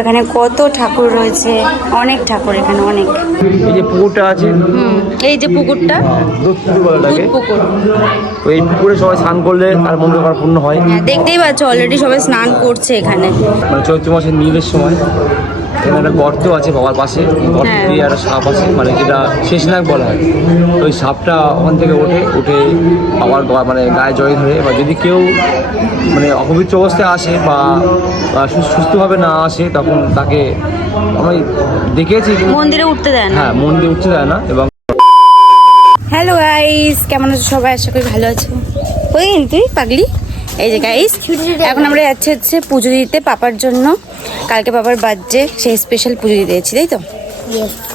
এখানে কত ঠাকুর রয়েছে, অনেক ঠাকুর এখানে অনেক। এই যে পুকুরটা আছে, এই যে পুকুরটা, দুধ পুকুর। ওই পুকুরে সবাই স্নান করলে আর মনোকামনা পূর্ণ হয়। হ্যাঁ, দেখতেই পাচ্ছ অলরেডি সবাই স্নান করছে এখানে। মানে চৈত্র মাসের নীলের সময় এখানে একটা গর্ত আছে বাবার পাশে, গর্ত দিয়ে একটা সাপ আছে, মানে যেটা শেষনাগ বলা হয়। তো ওই সাপটা ওখান থেকে উঠে বাবার মানে গায়ে জড়ে ধরে, বা যদি কেউ মানে অপবিত্র অবস্থায় আসে বা সুস্থভাবে না আসে, তখন তাকে আমি দেখেছি মন্দিরে উঠতে দেয় না। হ্যাঁ, মন্দিরে উঠতে দেয় না। এবং হ্যালো গাইস, কেমন আছো সবাই? আশা করি ভালো আছো। কই গেলি তুই পাগলি? এই যে গাইস, এখন আমরা যাচ্ছি পুজো দিতে পাপার জন্য। কালকে পাপার বার্থডে, সেই স্পেশাল পুজো দিতে যাচ্ছি, তাই তো?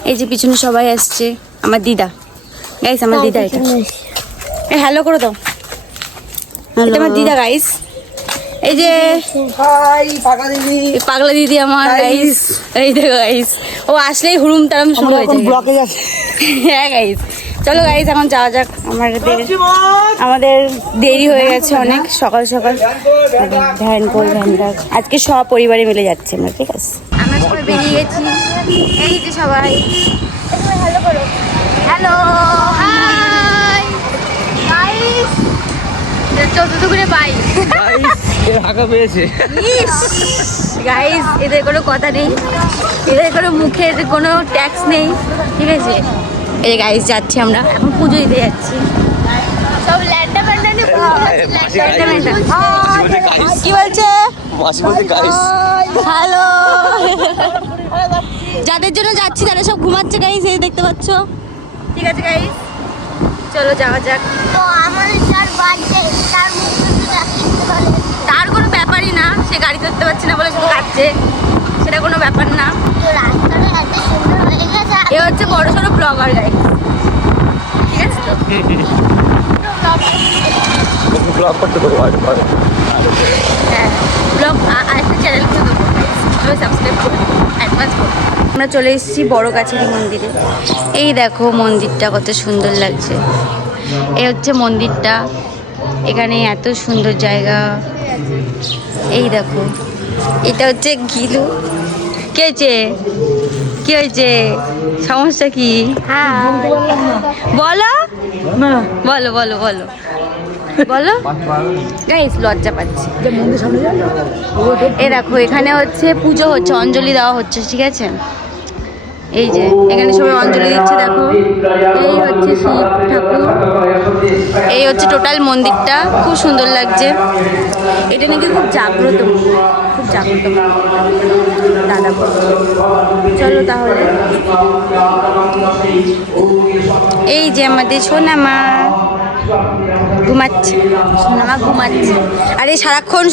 এই যে পিছনে সবাই আসছে, আমার দিদা। গাইস, আমার দিদা এটা। হ্যালো করে দাও। এটা আমার দিদা গাইস। এই যে পাগলা দিদি আমার গাইস। এই দেখো গাইস, ও আসলেই হুড়ুম তারাম শুরু হয়ে যায়। হ্যাঁ গাইস, চলো গাইস এখন যাওয়া যাক। আমাদের দেরি হয়ে গেছে অনেক, সকাল সকাল ভ্যান আজকে সব পরিবারে মিলে যাচ্ছে আমরা, ঠিক আছে? আমরা সবাই বেরিয়ে গেছি। এই যে সবাই হ্যালো করো। Hello, hi guys. চতুর্থ করে বাই ঢাকা পেয়েছে গাইস, এদের কোনো কথা নেই, এদের কোনো মুখের কোনো ট্যাক্স নেই, ঠিক আছে? এই গাইস যাচ্ছি আমরা এখন, পুজো দিতে যাচ্ছি। সব ল্যান্ডা ম্যান্ডানি কি বলছে? হ্যালো, যাদের জন্য যাচ্ছি তারা সব ঘুমাচ্ছে গাইস, এই দেখতে পাচ্ছ। ঠিক আছে গাইস, চলো যাওয়া যাক। তো আমাদের যার বার্থডে, তার কোনো ব্যাপারই না, সে গাড়ি ধরতে পারছে না বলে শুধু কাটছে, সেটা কোনো ব্যাপার না। এ হচ্ছে বড় সড়ো ব্লগার গাইস, ঠিক আছে তো? ব্লগ করতে পারবো, হ্যাঁ, ব্লগ আরেকটা চ্যানেল করে দেবো, সবাই সাবস্ক্রাইব করে অ্যাডভান্স করবো। আমরা চলে এসেছি বড় কাছারি মন্দিরে। এই দেখো মন্দিরটা কত সুন্দর লাগছে। এই হচ্ছে মন্দিরটা, এখানে এত সুন্দর জায়গা। এই দেখো, এটা হচ্ছে গিলু। কে হয়েছে? কি হয়েছে? সমস্যা কি? বলো বলো বলো বলো বলো গাইস, লজ্জা পাচ্ছি। এ দেখো, এখানে হচ্ছে পুজো হচ্ছে, অঞ্জলি দেওয়া হচ্ছে, ঠিক আছে? এই যে এখানে সবাই অঞ্জলি দিচ্ছে, দেখো। এই হচ্ছে শিব ঠাকুর, এই হচ্ছে টোটাল মন্দিরটা, খুব সুন্দর লাগছে। এটা নাকি খুব জাগ্রত, খুব জাগ্রত দাদা। চলো তাহলে। এই যে আমাদের সোনামা ঘুমাচ্ছে, সোনামা ঘুমাচ্ছে। আরে সারাক্ষণ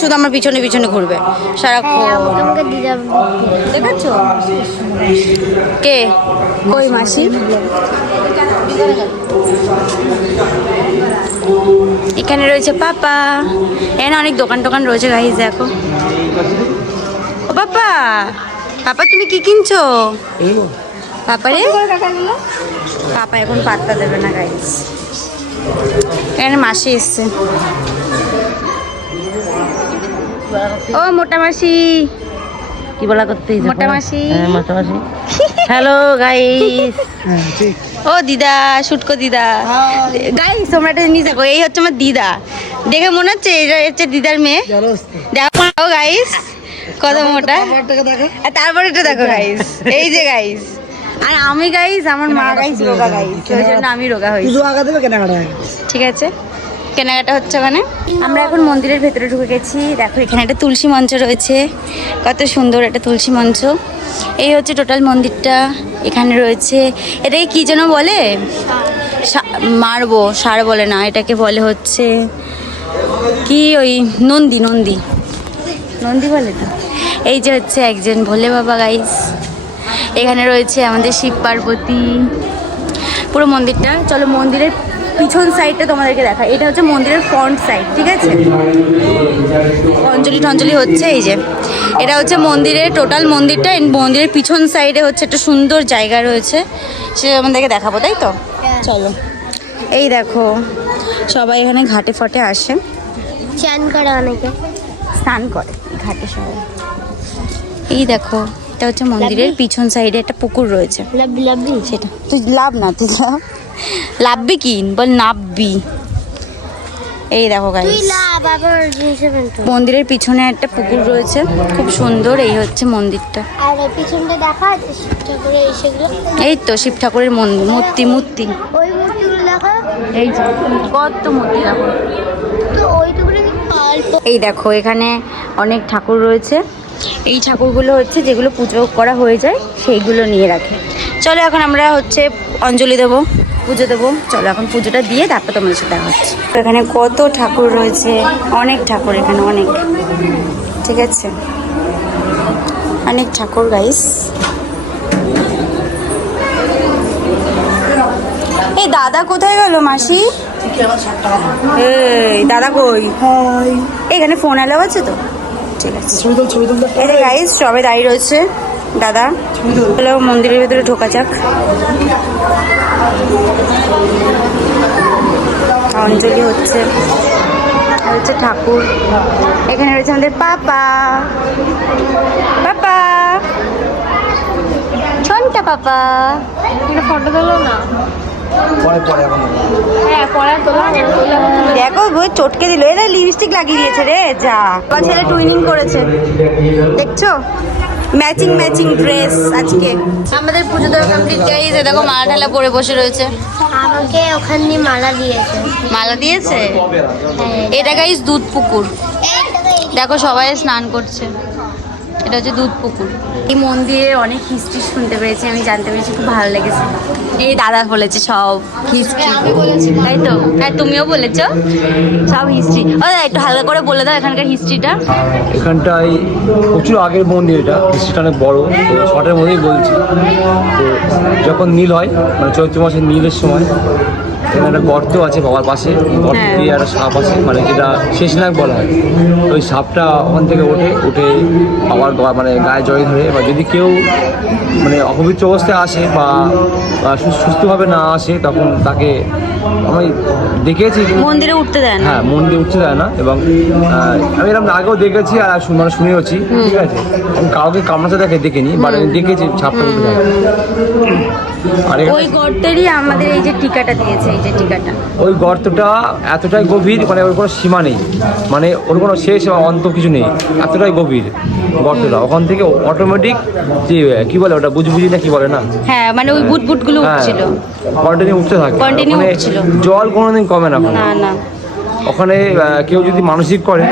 শুধু আমার পিছনে পিছনে ঘুরবে সারাক্ষণ। দেখাচ্ছ কে? কই মাসি? এখানে রয়েছে পাপা, এখানে অনেক দোকান টোকান রয়েছে গাইস, দেখো। ও পাপা, পাপা তুমি কি কিনছো? পাপারে, পাপা এখন পাত্তা দেবে না গাইস। এখানে মাসি এসছে। ও মোটা মাসি, কি বলা করতে? মোটা মাসি। Hello guys. ও দিদা, শুটকো দিদা। গাইস তোমরা একটা জিনিস দেখো, এই হচ্ছে আমার দিদা। দেখে মনে হচ্ছে এটা হচ্ছে দিদার মেয়ে। দেখো গাইস কত মোটা, তারপরে এটা দেখো গাইস, এই যে গাইস। আর আমি গাইস, আমার মা গাইস রোগা গাইস, ওই জন্য আমি রোগা হই। ঠিক আছে, কেনাকাটা হচ্ছে ওখানে। আমরা এখন মন্দিরের ভেতরে ঢুকে গেছি। দেখো এখানে একটা তুলসী মঞ্চ রয়েছে, কত সুন্দর একটা তুলসী মঞ্চ। এই হচ্ছে টোটাল মন্দিরটা। এখানে রয়েছে, এটাকে কি যেন বলে, মারবো সার বলে না, এটাকে বলে হচ্ছে কি, ওই নন্দী নন্দী নন্দী বলে তো। এই যে হচ্ছে একজন ভোলে বাবা গাইস। এখানে রয়েছে আমাদের শিব পার্বতী, পুরো মন্দিরটা। চলো মন্দিরের পিছন সাইডটা তোমাদেরকে দেখা। এটা হচ্ছে মন্দিরের ফ্রন্ট সাইড, ঠিক আছে? অঞ্জলি টঞ্জলি হচ্ছে। এই যে এটা হচ্ছে মন্দিরের টোটাল মন্দিরটা। মন্দিরের পিছন সাইডে হচ্ছে একটা সুন্দর জায়গা রয়েছে, সেটা আমাদেরকে দেখাবো, তাই তো? চলো। এই দেখো সবাই এখানে ঘাটে ফটে আসে, চান করে, অনেকে স্নান করে ঘাটে সবাই। এই দেখো, এটা হচ্ছে মন্দিরের পিছন সাইডে একটা পুকুর রয়েছে। সেটা তুই লাভ না, তুই লাভবি কি বল, নাববি। এই দেখো গাইস, মন্দিরের পিছনে একটা পুকুর রয়েছে, খুব সুন্দর। এই হচ্ছে মন্দিরটা। আর পিছনটা দেখা আছে শিব ঠাকুরের সেগুলো। এই তো শিব ঠাকুরের মূর্তি। ওই মূর্তিগুলো দেখা, এই যে কত মূর্তি দেখো। তো ওইটুকুরে অল্প। এই দেখো, এখানে অনেক ঠাকুর রয়েছে। এই ঠাকুরগুলো হচ্ছে যেগুলো পুজো করা হয়ে যায় সেইগুলো নিয়ে রাখে। চলো এখন আমরা হচ্ছে অঞ্জলি দেবো, পুজো দেবো। চলো এখন পুজোটা দিয়ে তারপর তোমাদের সাথে দেখা হচ্ছে। এখানে কত ঠাকুর রয়েছে, অনেক ঠাকুর এখানে, অনেক। ঠিক আছে, অনেক ঠাকুর গাইস। এই দাদা কোথায় গেল মাসি? এই দাদা কই? এখানে ফোন এলাও আছে তো? ঠিক আছে, এই যে গাইস সবাই দাঁড়িয়ে রয়েছে। দাদা চলো মন্দিরের ভেতরে ঢোকা যাক। অঞ্জলি হচ্ছে, হচ্ছে ঠাকুর। এখানে রয়েছে আমাদের পাপা, পাপা ছনটা পাপা। ফটো তোলো না, দেখো বই চটকে দিল। এরা লিপস্টিক লাগিয়ে দিয়েছে রে, যা। আমার ছেলে টুইনিং করেছে, দেখছো? ম্যাচিং ড্রেস আজকে। আমাদের পুজো তো কমপ্লিট গাইস। দেখো মালা ঢালা পরে বসে রয়েছে। আমাকে ওখানে মালা দিয়েছে। মালা দিয়েছে। এটা গাইস দুধ পুকুর। দেখো সবাই স্নান করছে। এটা হচ্ছে দুধ পুকুর। এই মন্দিরের অনেক হিস্ট্রি শুনতে পেরেছি, আমি জানতে পেরেছি, খুব ভালো লেগেছে। এই দাদা বলেছে সব হিস্ট্রি, তাই তো? হ্যাঁ তুমিও বলেছ সব হিস্ট্রি। ও দাদা একটু হালকা করে বলে দাও এখানকার হিস্ট্রিটা। এখানটায় প্রচুর আগের মন্দির, এটা হিস্ট্রিটা অনেক বড়, তো শর্টের মধ্যেই বলছি। তো যখন নীল হয়, মানে চৈত্র মাসের নীলের সময়, এখানে একটা গর্ত আছে বাবার পাশে, গর্ত দিয়ে একটা সাপ আছে, মানে যেটা শেষনাগ বলা হয়। ওই সাপটা ওখান থেকে উঠে বাবার মানে গায়ে জড়িয়ে ধরে। বা যদি কেউ মানে অপবিত্র অবস্থায় আসে বা সুস্থভাবে না আসে, তখন তাকে আমি দেখেছি মন্দিরে উঠতে দেয় না। হ্যাঁ, মন্দিরে উঠতে দেয় না। এবং আমি এরকম আগেও দেখেছি আর মানে শুনেওছি। ঠিক আছে, আমি কাউকে কামড়াতে দেখিনি, বাট আমি দেখেছি ছাপটা উঠে যায়। আর ওই গর্তেরই আমাদের এই যে টিকাটা দিয়েছে, এই যে টিকাটা। ওই গর্তটা এতটাই গভীর, মানে ওর কোনো সীমা নেই, মানে ওর কোনো শেষ অন্ত কিছু নেই, এতটাই গভীর গর্তটা। ওখান থেকে অটোমেটিক যে কি বলে ওটা, বুঝবুঝি না কি বলে না, হ্যাঁ মানে ওই বুটগুলো উঠছিল, কন্টিনিউ উঠতে থাকে। কন্টিনিউ উঠছিল, জল কোনোদিন কমে না না। ওখানে কেউ যদি মানসিক করে,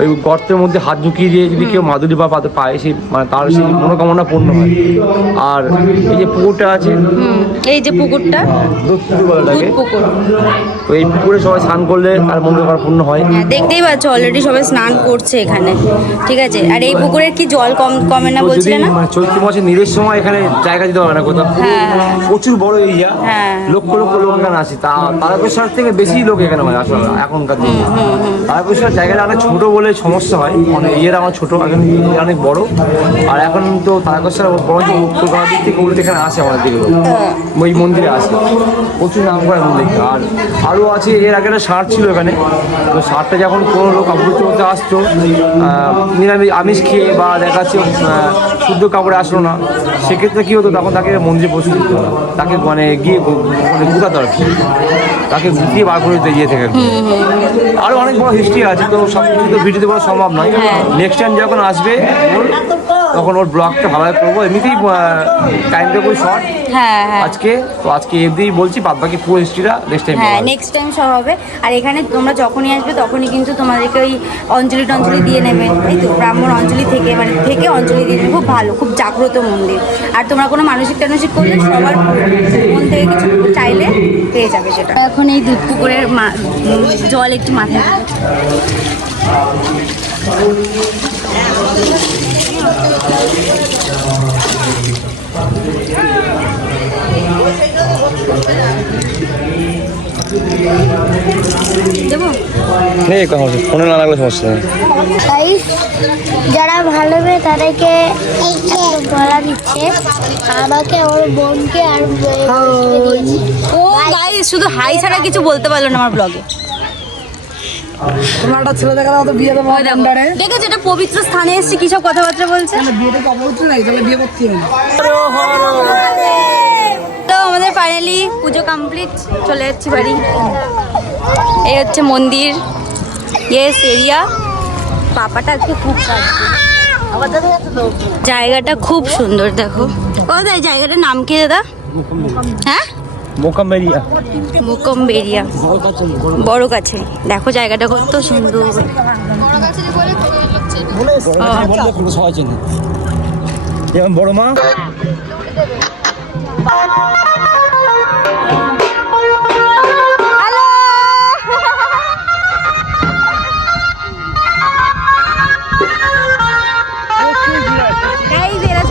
ওই গর্তের মধ্যে হাত ঢুকিয়ে দিয়ে যদি কেউ মাদুরি বা পাতে পায়, সেই মানে তার সেই মনোকামনা পূর্ণ হয়। আর এই যে পুকুরটা আছে, এই যে পুকুরটা, দুধ পুকুর বলে থাকে, পুকুর। এই পুকুরে সবাই স্নান করলে আর মনোকামনা পূর্ণ হয়। দেখতেই পাচ্ছ অলরেডি সবাই স্নান করছে এখানে। ঠিক আছে, আর এই পুকুরের কি জল কমে না বলছিলে না? মানে চৈত্র মাসে নীলের সময় এখানে জায়গা দিতে পারবে না কোথাও। প্রচুর বড় এরিয়া, লক্ষ লক্ষ লোক এখানে আসে। তারকেশ্বর থেকে বেশি লোক এখানে হয় আসলে এখনকার দিনে। তারকেশ্বর জায়গাটা অনেক ছোট বলে সমস্যা হয়, মানে ইয়ের আমার ছোট, এখন অনেক বড়। আর এখন তো তারকেশ্বর বড় কলকাতার দিক থেকে উল্টে এখানে আসে আমাদের দিকে, ওই মন্দিরে আসে, প্রচুর নাম করা মন্দিরটা। আর আরও আছে, এর আগে একটা ষাঁড় ছিল এখানে। তো ষাঁড়টা যখন কোনো লোক অভূত হতে আসতো, আমিষ খেয়ে বা দেখাচ্ছে শুদ্ধ কাপড়ে আসলো না, সেক্ষেত্রে কী হতো, তখন তাকে মন্দিরে পৌঁছে দিতে হতো, তাকে মানে গিয়ে মানে গুটাতে আর কি, তাকে গুটিয়ে বার করে দিতে গিয়ে থেকে। আরও অনেক বড় হিস্ট্রি আছে, তো সব কিছু তো ভিডিওতে করা সম্ভব নয়। নেক্সট টাইম যখন আসবে তখন ওর ব্লগটা ভালোভাবে করবো। এমনিতেই টাইমটা খুব শর্ট আজকে, তো আজকে এমনিই বলছি, বাদ বাকি পুরো হিস্ট্রিটা নেক্সট টাইম। হ্যাঁ নেক্সট টাইম সব হবে। আর এখানে তোমরা যখনই আসবে তখনই কিন্তু তোমাদেরকে ওই অঞ্জলি দিয়ে নেবে, এই তো ব্রাহ্মণ অঞ্জলি থেকে অঞ্জলি দিয়ে নেবে। খুব ভালো, খুব জাগ্রত মন্দির। আর তোমরা কোনো মানসিক করলে সবার মন থেকে কিছু চাইলে পেয়ে যাবে সেটা। এখন এই দুধ পুকুরের জল একটু মাথায় ফোনে না লাগলে সমস্যা নেই। যারা ভালোবে তাদেরকে বলা দিচ্ছে, আমাকে ওর বোনকে আর ও গাইস শুধু হাই ছাড়া কিছু বলতে পারলো না আমার ব্লগে। তোমার একটা ছেলে দেখা তো বিয়ে দেবো দেখেছো এটা পবিত্র স্থানে এসেছি কি সব কথাবার্তা বলছে। বিয়েটা তো অপবিত্র নাই, তাহলে বিয়ে করতে হবে। তো আমাদের ফাইনালি পুজো কমপ্লিট, চলে যাচ্ছি বাড়ি। এই হচ্ছে মন্দির, ইয়েস এরিয়া। পাপাটা আজকে খুব কাটছে। জায়গাটা খুব সুন্দর, দেখো। ও দাদা জায়গাটার নাম কি দাদা? হ্যাঁ মোকাম্বেরিয়া। মুকম্বেরিয়া, বড় কাছে। দেখো জায়গাটা কত সুন্দর। সবাই চেনে, যেমন বড় মা।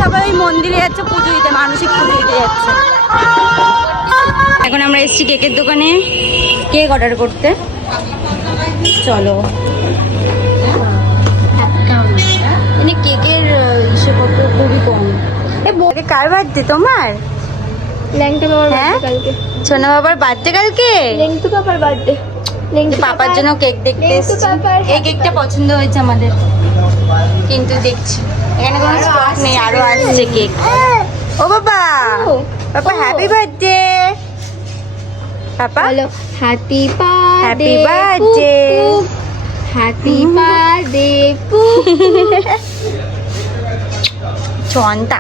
সবাই মন্দিরে যাচ্ছে পুজো দিতে, মানসিক পুজো দিতে যাচ্ছে। এখন আমরা এসেছি কেকের দোকানে কেক অর্ডার করতে। চলো, মানে কেকের হিসেবপত্র খুবই কম। কার বার্থডে তোমার? ল্যাংটা বাবার হ্যাঁ? বার্থডে কালকে। সোনা বাবার বার্থডে কালকে। লেংটু পাপার বার্থডে। পাপার জন্য কেক দেখতে লেংটু এসেছি। পাপার এই কেকটা পছন্দ হয়েছে আমাদের, কিন্তু দেখছি এখানে কোনো স্টক নেই, আরো আসছে কেক। ও বাবা, পাপা হ্যাপি বার্থডে। পাপা hello, happy happy birthday, birthday. Happy birthday. চন্তা,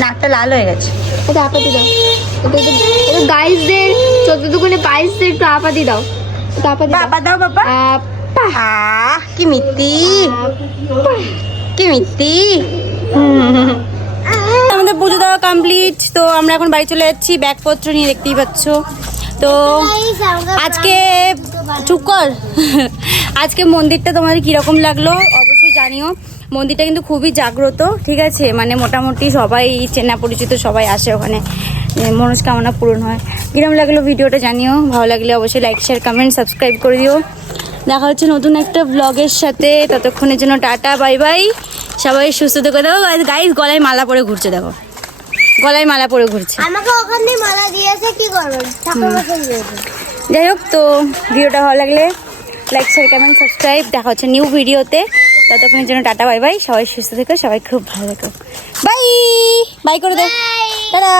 নাকটা লাল হয়ে গেছে। এটা আপাতি দাও, এটা গাইসদের 14 দুগুণে 22 একটু আপাতি দাও, এটা আপাতি দাও। বাবা দাও বাবা। আপা আহ কি মিষ্টি, কি মিষ্টি। আমাদের পুজো দেওয়া কমপ্লিট, তো আমরা এখন বাড়ি চলে যাচ্ছি ব্যাগপত্র নিয়ে, দেখতেই পাচ্ছ। তো আজকে চুপ কর। আজকে মন্দিরটা তোমাদের কীরকম লাগলো অবশ্যই জানিও। মন্দিরটা কিন্তু খুবই জাগ্রত, ঠিক আছে, মানে মোটামুটি সবাই চেনা পরিচিত সবাই আসে ওখানে, মনস্কামনা পূরণ হয়। কিরকম লাগলো ভিডিওটা জানিও, ভালো লাগলে অবশ্যই লাইক শেয়ার কমেন্ট সাবস্ক্রাইব করে দিও। দেখা হচ্ছে নতুন একটা ব্লগের সাথে, ততক্ষণের জন্য টাটা বাই বাই। সবাই সুস্থ থেকে দেখো। গাইস গলায় মালা পরে ঘুরছে, দেখো গলায় মালা পরে ঘুরছে। আমাকে ওখান দিয়ে মালা দিয়েছে, কি করবেন? ঠাকুর মশাই দিয়েছে। যাই হোক, তো ভিডিওটা ভালো লাগলে লাইক শেয়ার কমেন্ট সাবস্ক্রাইব। দেখা হচ্ছে নিউ ভিডিওতে, ততক্ষণের জন্য টাটা বাই বাই। সবাই সুস্থ থেকো, সবাই খুব ভালো থেকো। বাই বাই করে দে, টাটা।